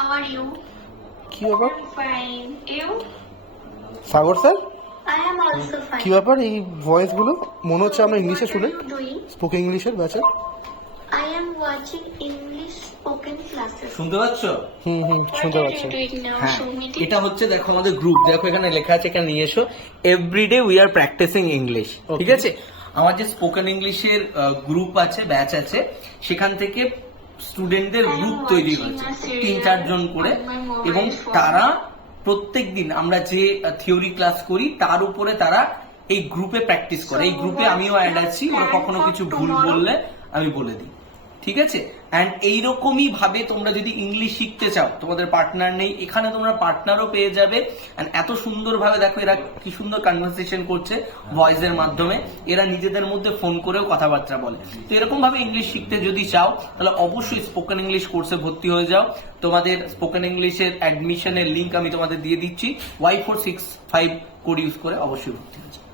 How are you? কি ব্যাপার I'm fine. You? Sagar sir I am also fine. কি ব্যাপার এই ভয়েস গুলো মনে হচ্ছে আমরা ইংলিশে What শুনে are you doing? স্পোকেন ইংলিশের ব্যাচে I am watching English spoken classes. শুনতে পাচ্ছ? শুনতে What are পাচ্ছি you doing now? হ্যাঁ, Show me এটা হচ্ছে দেখো আমাদের গ্রুপ, দেখো এখানে লেখা আছে, এখানে নিয়ে এসো, every day we are practising English. ঠিক আছে, আমার যে স্পোকেন ইংলিশের গ্রুপ আছে, ব্যাচ আছে, সেখান থেকে স্টুডেন্টদের গ্রুপ তৈরি হয়েছে 3-4 জন করে, এবং তারা প্রত্যেক দিন আমরা যে থিওরি ক্লাস করি তার উপরে তারা এই গ্রুপে প্র্যাকটিস করে। এই গ্রুপে আমিও অ্যাড আছি, ওরা কখনো কিছু ভুল বললে আমি বলে দিই। ঠিক আছে, অ্যান্ড এইরকমই ভাবে তোমরা যদি ইংলিশ শিখতে চাও, তোমাদের পার্টনার নেই, এখানে তোমরা পার্টনারও পেয়ে যাবে। অ্যান্ড এত সুন্দরভাবে দেখো এরা কি সুন্দর কনভারসেশন করছে ভয়েসের মাধ্যমে, এরা নিজেদের মধ্যে ফোন করেও কথাবার্তা বলে। তো এরকম ভাবে ইংলিশ শিখতে যদি চাও তাহলে অবশ্যই স্পোকেন ইংলিশ কোর্সে ভর্তি হয়ে যাও। তোমাদের স্পোকেন ইংলিশের অ্যাডমিশনের লিঙ্ক আমি তোমাদের দিয়ে দিচ্ছি, Y465 কোড ইউজ করে অবশ্যই ভর্তি হয়ে যাও।